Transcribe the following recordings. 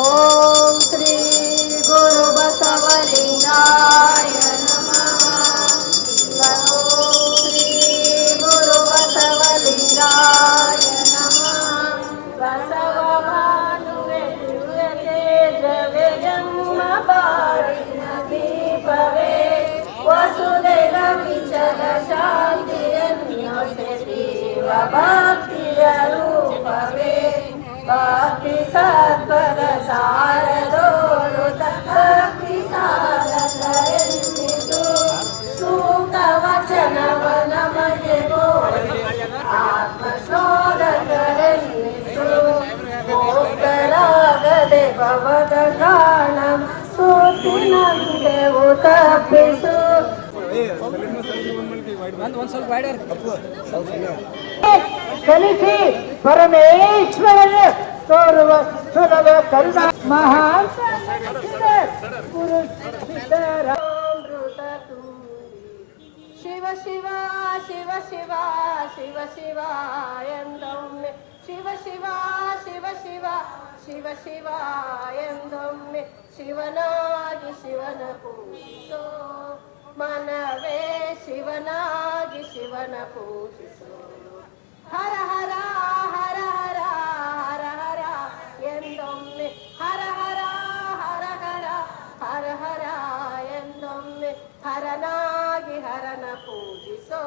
ಓಂ ಶ್ರೀ ಗುರು ಬಸವಲಿಂಗಾಯ ನಮಃ. ಓಂ ಶ್ರೀ ಗುರು ಬಸವಲಿಂಗಾಯ ನಮಃ. ಬಸವ ಭಾನುವೆ ದಿವ್ಯ ತೇಜವೇ ಜನ್ಮ ಬಾಳಿನ ದೀಪವೇ ವಸುದೈವ ವಿಚಲ ಶಾಂತಿಯನ್ನು ಜೀವ ಭಕ್ತಿಯ ರೂಪವೇ ಭಕ್ತಿ ಸತ್ವದ ಸಾರದೋರುತ ಭಕ್ತಿ ಸಾರದರೆನ್ನಿಸು ಸೂಕ್ತ ವಚನವ ನಮಗೆ ಬೋಧಿ ಆತ್ಮಶೋಧಕರೆನ್ನಿಸು ಮೋಕ್ಷರಾಗದೆ ಭವದ ಕಾಣ ಸೂತಿನಂತೆ ತಪ್ಪಿಸು. ಕಲಿಸಿ ಪರಮೇಶ್ವರನ ತೋರುವ ಸುಲಭ ಕರುಣ ಮಹಾನ್ ಗುರು ಸಿದ್ಧರಾಮೃತ ಶಿವ ಶಿವ ಶಿವ ಶಿವ ಶಿವ ಶಿವ ಎಂದೊಮ್ಮೆ ಶಿವ ಶಿವ ಶಿವ ಶಿವ ಶಿವ ಶಿವ ಎಂದೊಮ್ಮೆ ಶಿವನಾಗಿ ಶಿವನ ಪೂಜಿಸೋ ಮನವೇ ಶಿವನಾಗಿ ಶಿವನ ಪೂಜಿಸೋ. ಹರ ಹರ ಹರ ಹರ ಹರ ಹರ ಎಂದೊಮ್ಮೆ ಹರ ಹರ ಹರ ಹರ ಹರ ಹರ ಎಂದೊಮ್ಮೆ ಹರನಾಗಿ ಹರನ ಪೂಜಿಸೋ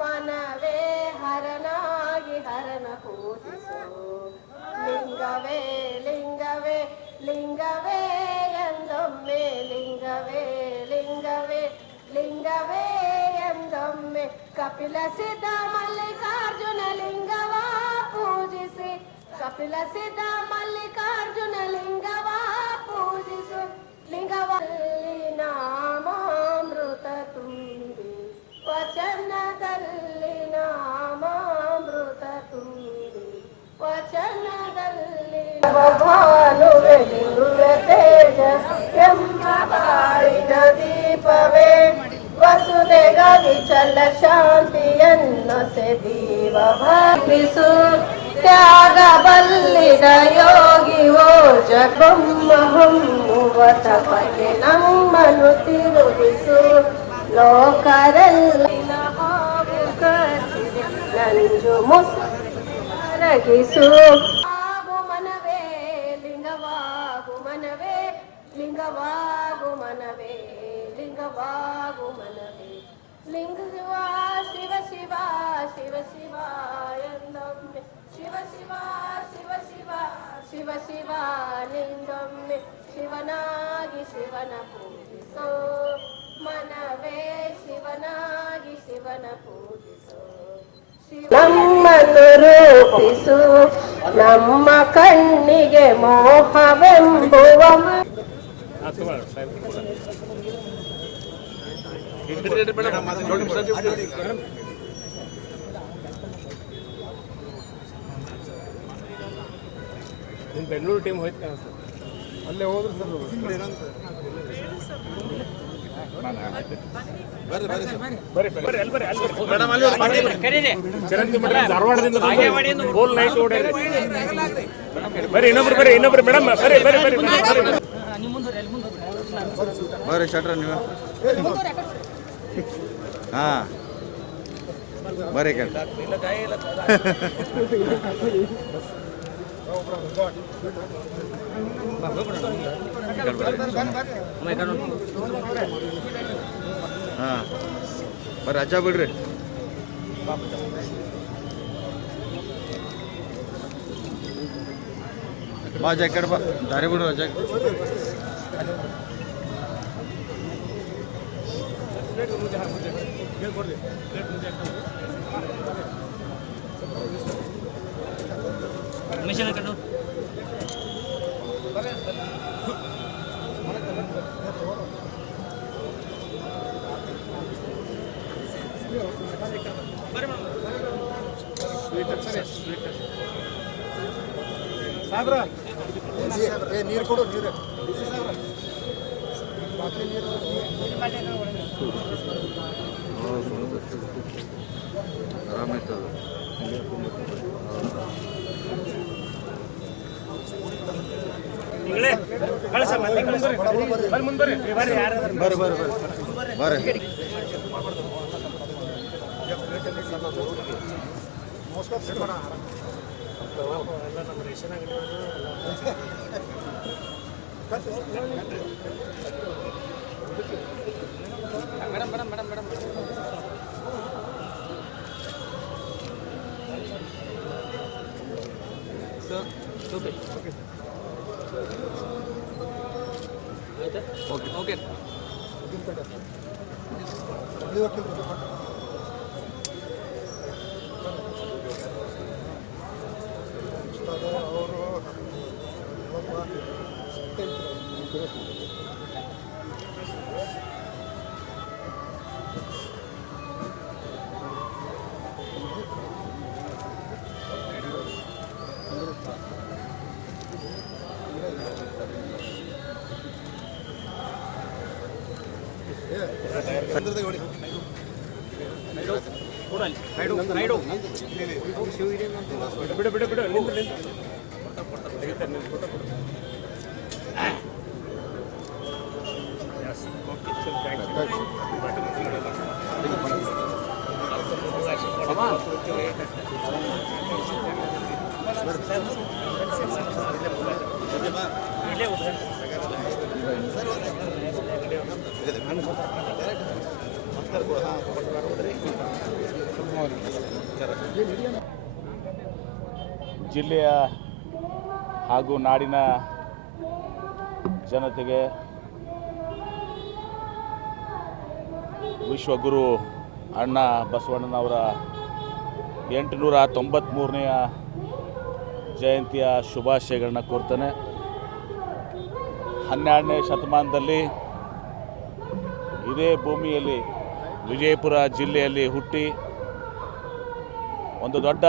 ಮನವೇ ಹರನಾಗಿ ಹರನ ಪೂಜಿಸೋ. ಲಿಂಗವೇ ಲಿಂಗವೇ ಲಿಂಗವೇ ಎಂದೊಮ್ಮೆ ಲಿಂಗವೇ ಲಿಂಗವೇ ಲಿಂಗವೇ ಎಂದೊಮ್ಮೆ ಕಪಿಲ ಸಿದ್ಧ ಮಲ್ಲಿಕಾರ್ಜುನ ಲಿಂಗವ ಪೂಜಿಸಿ ಕಪಿಲ ಸಿದ್ಧ ಮಲ್ಲಿಕಾರ್ಜುನ ಲಿಂಗವ ಪೂಜಿಸು. ಲಿಂಗವಲ್ಲಿ ನಾಮಾಮೃತ ತುಂಬಿ ವಚನದಲ್ಲಿ ನಾಮಾಮೃತ ತುಂಬಿ ವಚನದಲ್ಲಿ ಭಾನುವೆ ದಿವ್ಯ ತೇಜ ಎಂಬ ಬಾಳಿನ ದೀಪವೇ ವಸುದೆಗ ವಿಚಲ ಶಾಂತಿಯನ್ನು ಸೆದೀವ ಭಾವಿಸು. ತ್ಯಾಗ ಬಲ್ಲಿದ ಯೋಗಿ ಓ ಜಗಮ್ಮ ಹೊಮ್ಮುವ ತಪಕ್ಕೆ ನಮ್ಮನ್ನು ತಿರುಗಿಸು. ಲೋಕರೆಲ್ಲಿನ ಹಾವು ಕಚ್ಚಿದೆ ನಂಜು ಮುಸುರಗಿಸು. ಆಗು ಮನವೇ ಲಿಂಗವಾಗು ಮನವೇ ಲಿಂಗವಾಗು ಮನವೇ ಲಿಂಗವಾಗು ಮನವೇ ಲಿಂಗವ ಶಿವ ಶಿವ ಶಿವ ಶಿವ ಎಂದೊಮ್ಮೆ ಶಿವ ಶಿವ ಶಿವ ಶಿವ ಶಿವ ಶಿವ ಲಿಂಗೊಮ್ಮೆ ಶಿವನಾಗಿ ಶಿವನ ಪೂಜಿಸೋ ಮನವೇ ಶಿವನಾಗಿ ಶಿವನ ಪೂಜಿಸೋ. ನಮ್ಮನ್ನು ರೂಪಿಸು ನಮ್ಮ ಕಣ್ಣಿಗೆ ಮೋಹವೆಂಬುವ ಬೆಂಗಳೂರು ಟೀಮ್ ಹೋಯ್ತು ಅಲ್ಲೇ ಹೋದ್ರು ಸರ್. ಧಾರವಾಡದಿಂದ ಗೋಲ್ ನೈಟ್ ಓಡ್ಯಾರ. ಬರ್ರಿ ಇನ್ನೊಬ್ರು ಬರ್ರಿ ಇನ್ನೊಬ್ರು ಮೇಡಮ್ ಬರ್ರಿ ಬರ್ರಿ ಬರ್ರಿ ಬರ್ರಿ ಶಟ್ರ ನೀವು ಹಾ ಬರ್ರಿ ಕಡೆ ಹಾ ಬರ್ರಿ ಅಜ್ಜ ಬಿಡ್ರಿ. ಬಾ ಜಾಕೆಟ್ ಬಾ ದಾರಿ ಬಿಡ್ರಿ ಅಜ್ಜ. ನೀರು ಕೊಡು ನೀರು ಆರಾಮಾಯ್ತದ ಬರ್ರಿ ಓಕೆ ಬಿಡು ಬಿಡು ಬಿಡು ನಿಂತು ಜಿಲ್ಲೆಯ ಹಾಗೂ ನಾಡಿನ ಜನತೆಗೆ ವಿಶ್ವಗುರು ಅಣ್ಣ ಬಸವಣ್ಣನವರ 893ನೇ ಜಯಂತಿಯ ಶುಭಾಶಯಗಳನ್ನ ಕೋರ್ತೇನೆ. 12ನೇ ಶತಮಾನದಲ್ಲಿ ಇದೇ ಭೂಮಿಯಲ್ಲಿ ವಿಜಯಪುರ ಜಿಲ್ಲೆಯಲ್ಲಿ ಹುಟ್ಟಿ ಒಂದು ದೊಡ್ಡ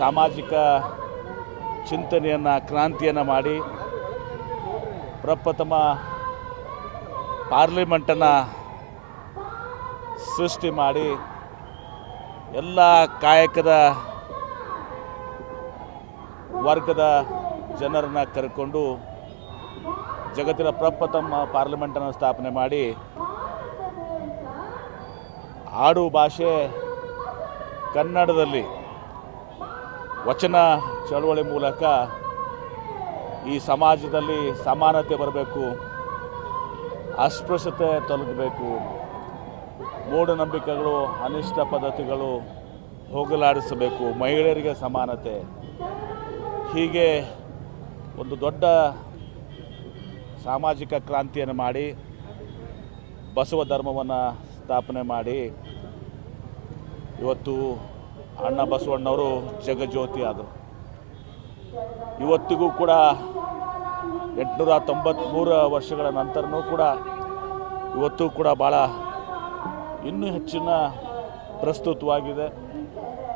ಸಾಮಾಜಿಕ ಚಿಂತನೆಯನ್ನು ಕ್ರಾಂತಿಯನ್ನು ಮಾಡಿ ಪ್ರಪ್ರಥಮ ಪಾರ್ಲಿಮೆಂಟನ್ನು ಸೃಷ್ಟಿ ಮಾಡಿ ಎಲ್ಲ ಕಾಯಕದ ವರ್ಗದ ಜನರನ್ನು ಕರೆಕೊಂಡು ಜಗತ್ತಿನ ಪ್ರಪ್ರಥಮ ಪಾರ್ಲಿಮೆಂಟನ್ನು ಸ್ಥಾಪನೆ ಮಾಡಿ ಆಡು ಭಾಷೆ ಕನ್ನಡದಲ್ಲಿ ವಚನ ಚಳವಳಿ ಮೂಲಕ ಈ ಸಮಾಜದಲ್ಲಿ ಸಮಾನತೆ ಬರಬೇಕು, ಅಸ್ಪೃಶ್ಯತೆ ತೊಲಗಬೇಕು, ಮೂಢನಂಬಿಕೆಗಳು ಅನಿಷ್ಟ ಪದ್ಧತಿಗಳು ಹೋಗಲಾಡಿಸಬೇಕು, ಮಹಿಳೆಯರಿಗೆ ಸಮಾನತೆ, ಹೀಗೆ ಒಂದು ದೊಡ್ಡ ಸಾಮಾಜಿಕ ಕ್ರಾಂತಿಯನ್ನು ಮಾಡಿ ಬಸವ ಧರ್ಮವನ್ನು ಸ್ಥಾಪನೆ ಮಾಡಿ ಇವತ್ತು ಅಣ್ಣ ಬಸವಣ್ಣವರು ಜಗಜ್ಯೋತಿ ಆದರು. ಇವತ್ತಿಗೂ ಕೂಡ 893 ವರ್ಷಗಳ ನಂತರನೂ ಕೂಡ ಇವತ್ತು ಕೂಡ ಭಾಳ ಇನ್ನೂ ಹೆಚ್ಚಿನ ಪ್ರಸ್ತುತವಾಗಿದೆ.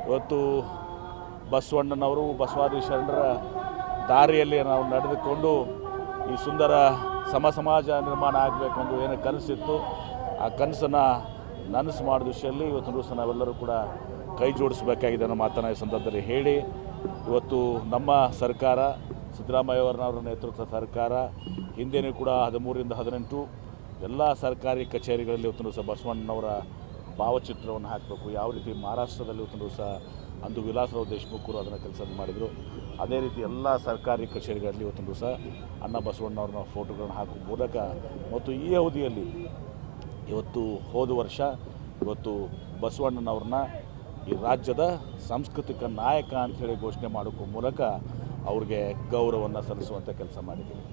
ಇವತ್ತು ಬಸವಣ್ಣನವರು ಬಸವಾದಿ ಶರಣರ ದಾರಿಯಲ್ಲಿ ನಾವು ನಡೆದುಕೊಂಡು ಈ ಸುಂದರ ಸಮಾಜ ನಿರ್ಮಾಣ ಆಗಬೇಕು ಎಂದು ಏನು ಕನಸಿತ್ತು ಆ ಕನಸನ್ನು ನನಸು ಮಾಡೋ ದಿಶೆಯಲ್ಲಿ ಇವತ್ತು ದಿವಸ ನಾವೆಲ್ಲರೂ ಕೂಡ ಕೈ ಜೋಡಿಸಬೇಕಾಗಿದೆ ಅನ್ನೋ ಮಾತನ್ನು ಈ ಸಂದರ್ಭದಲ್ಲಿ ಹೇಳಿ, ಇವತ್ತು ನಮ್ಮ ಸರ್ಕಾರ ಸಿದ್ದರಾಮಯ್ಯವರವರ ನೇತೃತ್ವದ ಸರ್ಕಾರ ಹಿಂದೆಯೂ ಕೂಡ 13ರಿಂದ 18 ಎಲ್ಲ ಸರ್ಕಾರಿ ಕಚೇರಿಗಳಲ್ಲಿ ಇವತ್ತು ದಿವಸ ಬಸವಣ್ಣನವರ ಭಾವಚಿತ್ರವನ್ನು ಹಾಕಬೇಕು. ಯಾವ ರೀತಿ ಮಹಾರಾಷ್ಟ್ರದಲ್ಲಿ ಇವತ್ತು ದಿವಸ ಅಂದು ವಿಲಾಸರಾವ್ ದೇಶಮುಖರು ಅದನ್ನು ಕೆಲಸ ಮಾಡಿದರು, ಅದೇ ರೀತಿ ಎಲ್ಲ ಸರ್ಕಾರಿ ಕಚೇರಿಗಳಲ್ಲಿ ಇವತ್ತು ದಿವಸ ಅಣ್ಣ ಬಸವಣ್ಣವ್ರನ್ನ ಫೋಟೋಗಳನ್ನು ಹಾಕುವ ಮೂಲಕ ಮತ್ತು ಈ ಅವಧಿಯಲ್ಲಿ ಇವತ್ತು ಹೋದ ವರ್ಷ ಇವತ್ತು ಬಸವಣ್ಣನವ್ರನ್ನ ಈ ರಾಜ್ಯದ ಸಾಂಸ್ಕೃತಿಕ ನಾಯಕ ಅಂಥೇಳಿ ಘೋಷಣೆ ಮಾಡೋಕ್ಕೂ ಮೂಲಕ ಅವ್ರಿಗೆ ಗೌರವವನ್ನು ಸಲ್ಲಿಸುವಂಥ ಕೆಲಸ ಮಾಡಿದ್ದೀವಿ.